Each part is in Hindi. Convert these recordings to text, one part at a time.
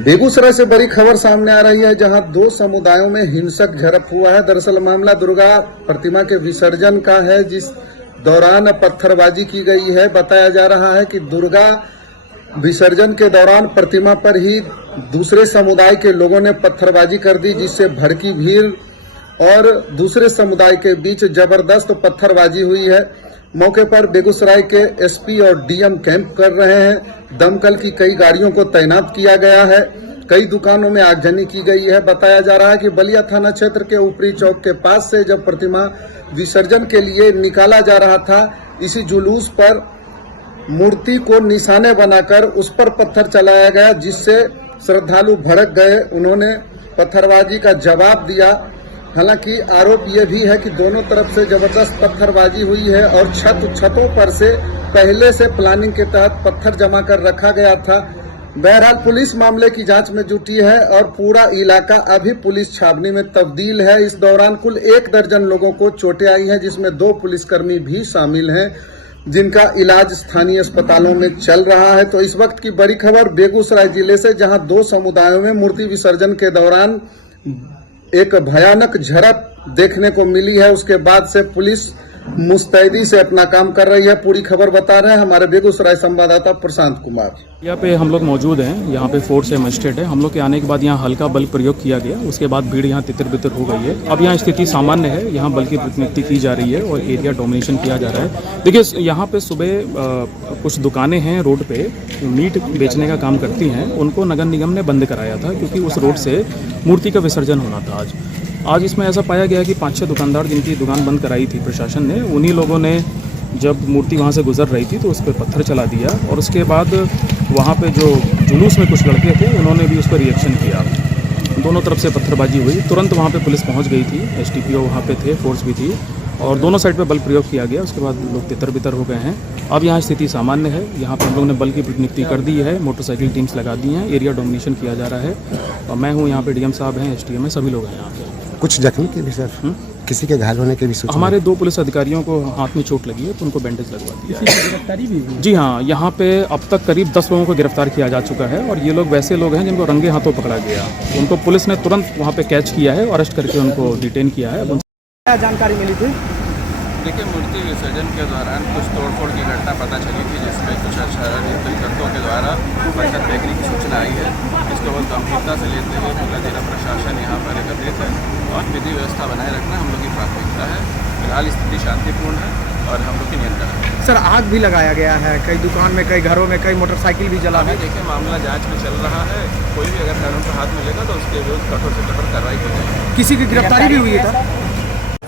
बेगूसराय से बड़ी खबर सामने आ रही है, जहां दो समुदायों में हिंसक झड़प हुआ है। दरअसल मामला दुर्गा प्रतिमा के विसर्जन का है, जिस दौरान पत्थरबाजी की गई है। बताया जा रहा है कि दुर्गा विसर्जन के दौरान प्रतिमा पर ही दूसरे समुदाय के लोगों ने पत्थरबाजी कर दी, जिससे भड़की भीड़ और दूसरे समुदाय के बीच जबरदस्त पत्थरबाजी हुई है। मौके पर बेगूसराय के एसपी और डीएम कैंप कर रहे हैं। दमकल की कई गाड़ियों को तैनात किया गया है। कई दुकानों में आगजनी की गई है। बताया जा रहा है कि बलिया थाना क्षेत्र के ऊपरी चौक के पास से जब प्रतिमा विसर्जन के लिए निकाला जा रहा था, इसी जुलूस पर मूर्ति को निशाने बनाकर उस पर पत्थर चलाया गया, जिससे श्रद्धालु भड़क गए। उन्होंने पत्थरबाजी का जवाब दिया। हालांकि आरोप यह भी है कि दोनों तरफ से जबरदस्त पत्थरबाजी हुई है और छतों पर से पहले से प्लानिंग के तहत पत्थर जमा कर रखा गया था। बहरहाल पुलिस मामले की जांच में जुटी है और पूरा इलाका अभी पुलिस छावनी में तब्दील है। इस दौरान कुल 1 दर्जन लोगों को चोटें आई हैं, जिसमें 2 पुलिसकर्मी भी शामिल हैं, जिनका इलाज स्थानीय अस्पतालों में चल रहा है। तो इस वक्त की बड़ी खबर बेगूसराय जिले से, जहां 2 समुदायों में मूर्ति विसर्जन के दौरान एक भयानक झड़प देखने को मिली है। उसके बाद से पुलिस मुस्तैदी से अपना काम कर रही है। पूरी खबर बता रहे हैं हमारे बेगूसराय संवाददाता प्रशांत कुमार। यहाँ पे हम लोग मौजूद हैं। यहाँ पे फोर्स है, मजिस्ट्रेट है। हम लोग के आने के बाद यहाँ हल्का बल प्रयोग किया गया। उसके बाद भीड़ यहाँ तितर बितर हो गई है। अब यहाँ स्थिति सामान्य है। यहाँ बल की प्रतिनियुक्ति की जा रही है और एरिया डोमिनेशन किया जा रहा है। देखिए, यहाँ पे सुबह कुछ दुकानें हैं रोड पे, मीट बेचने का काम करती हैं। उनको नगर निगम ने बंद कराया था, क्योंकि उस रोड से मूर्ति का विसर्जन होना था आज इसमें ऐसा पाया गया कि 5-6 दुकानदार जिनकी दुकान बंद कराई थी प्रशासन ने, उन्हीं लोगों ने जब मूर्ति वहाँ से गुजर रही थी तो उस पर पत्थर चला दिया। और उसके बाद वहाँ पे जो जुलूस में कुछ लड़के थे, उन्होंने भी उस पर रिएक्शन किया। दोनों तरफ से पत्थरबाजी हुई। तुरंत वहाँ पे पुलिस पहुँच गई थी, STPO वहाँ पे थे, फोर्स भी थी, और दोनों साइड पे बल प्रयोग किया गया। उसके बाद लोग तितर बितर हो गए हैं। अब यहाँ स्थिति सामान्य है। यहाँ पे हम लोगों ने बल की प्रतिनियुक्ति कर दी है, मोटरसाइकिल टीम्स लगा दी हैं, एरिया डोमिनेशन किया जा रहा है। और मैं हूँ यहाँ पे, DM साहब हैं, STM है, सभी लोग हैं यहाँ पे। कुछ जख्मी के भी सर, किसी के घायल होने के भी सूचना? हमारे 2 पुलिस अधिकारियों को हाथ में चोट लगी है, तो उनको बैंडेज लगवा दिया है। गिरफ्तारी भी हुई? जी हाँ, यहाँ पे अब तक करीब 10 लोगों को गिरफ्तार किया जा चुका है। और ये लोग वैसे लोग हैं जिनको रंगे हाथों पकड़ा गया। उनको पुलिस ने तुरंत वहाँ पे कैच किया है, अरेस्ट करके उनको डिटेन किया है। क्या जानकारी मिली थी? देखिए, मूर्ति विसर्जन के दौरान कुछ तोड़फोड़ की घटना पता चली थी, जिसमें कुछ अशारीरिक तत्वों के द्वारा पत्थर फेंकने की सूचना आई है। इसको बहुत गंभीरता से लेते हुए पूरा जिला प्रशासन यहाँ पर एकत्रित है और विधि व्यवस्था बनाए रखना हम लोग की प्राथमिकता है। फिलहाल स्थिति शांतिपूर्ण है और हम लोग की नियंत्रण है। सर, आग भी लगाया गया है कई दुकान में, कई घरों में, कई मोटरसाइकिल भी जला है। देखिए, मामला जाँच में चल रहा है। कोई भी अगर कानून का हाथ मिलेगा तो उसके विरुद्ध कठोर से कठोर कार्रवाई की जाएगी। किसी की गिरफ्तारी भी हुई है?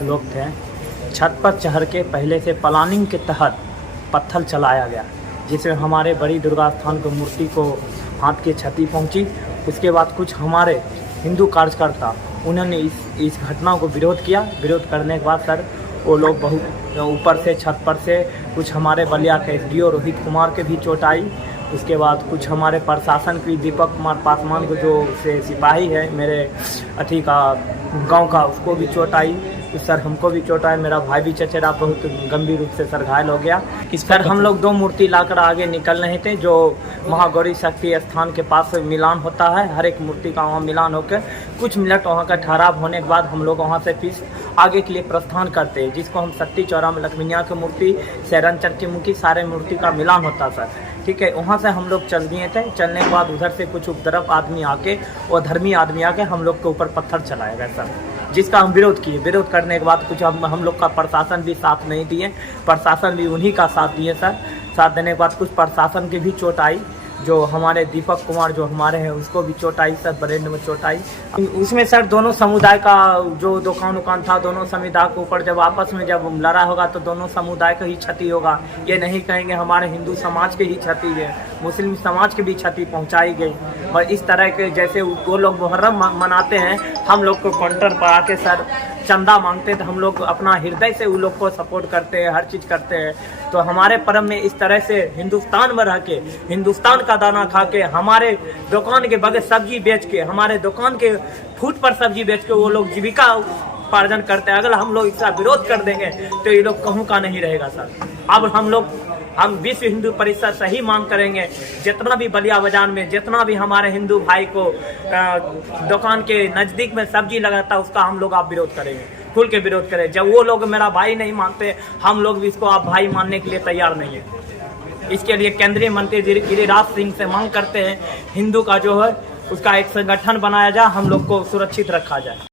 लोग थे, छत पर चढ़ के पहले से प्लानिंग के तहत पत्थर चलाया गया, जिसमें हमारे बड़ी दुर्गा स्थान को मूर्ति को हाथ की क्षति पहुंची। उसके बाद कुछ हमारे हिंदू कार्यकर्ता उन्होंने इस घटना को विरोध किया। विरोध करने के बाद सर वो लोग बहुत ऊपर से, छत पर से, कुछ हमारे बलिया के SDO रोहित कुमार के भी चोट आई। उसके बाद कुछ हमारे प्रशासन की दीपक कुमार पासवान को, जो से सिपाही है मेरे अथी का गांव का, उसको भी चोट आई। तो सर हमको भी चोट आई। मेरा भाई भी चचेरा बहुत गंभीर रूप से सर घायल हो गया। सर हम लोग 2 मूर्ति लाकर आगे निकल रहे थे, जो महागौरी शक्ति स्थान के पास मिलान होता है। हर एक मूर्ति का वहाँ मिलान होकर कुछ मिनट वहाँ का ठहराव होने के बाद हम लोग वहाँ से फिर आगे के लिए प्रस्थान करते हैं, जिसको हम शक्ति चौरा में लक्ष्मीनिया की मूर्ति, सैरन चर की मूर्ति, सारे मूर्ति का मिलान होता सर। ठीक है, वहाँ से हम लोग चल दिए थे। चलने के बाद उधर से कुछ उपद्रव आदमी आके और धर्मी आदमी आके हम लोग के ऊपर पत्थर चलाया गया सर, जिसका हम विरोध किए। विरोध करने के बाद कुछ हम लोग का प्रशासन भी साथ नहीं दिए, प्रशासन भी उन्हीं का साथ दिए सर। साथ देने के बाद कुछ प्रशासन की भी चोट आई। जो हमारे दीपक कुमार जो हमारे हैं, उसको भी चोट आई सर, ब्रेन में चोट आई। उसमें सर दोनों समुदाय का जो दुकान था, दोनों समुदाय के ऊपर जब आपस में जब लड़ा होगा तो दोनों समुदाय का ही क्षति होगा। ये नहीं कहेंगे हमारे हिंदू समाज की ही क्षति है, मुस्लिम समाज की भी क्षति पहुंचाई गई। और इस तरह के जैसे वो लोग मुहर्रम मनाते हैं, हम लोग को काउंटर पर आके सर चंदा मांगते हैं, तो हम लोग अपना हृदय से उन लोग को सपोर्ट करते हैं, हर चीज़ करते हैं। तो हमारे पर्व में इस तरह से हिंदुस्तान में रह के, हिंदुस्तान का दाना खा के, हमारे दुकान के बगैर सब्जी बेच के, हमारे दुकान के फूट पर सब्जी बेच के वो लोग जीविका उपार्जन करते हैं। अगर हम लोग इसका विरोध कर देंगे तो ये लोग कहूँ का नहीं रहेगा सर। अब हम लोग हम विश्व हिंदू परिषद से ही मांग करेंगे, जितना भी बलिया बाजार में जितना भी हमारे हिंदू भाई को दुकान के नज़दीक में सब्जी लगाता है उसका हम लोग आप विरोध करेंगे, खुल के विरोध करें। जब वो लोग मेरा भाई नहीं मानते, हम लोग भी इसको आप भाई मानने के लिए तैयार नहीं है। इसके लिए केंद्रीय मंत्री गिरिराज सिंह से मांग करते हैं, हिंदू का जो है उसका एक संगठन बनाया जाए, हम लोग को सुरक्षित रखा जाए।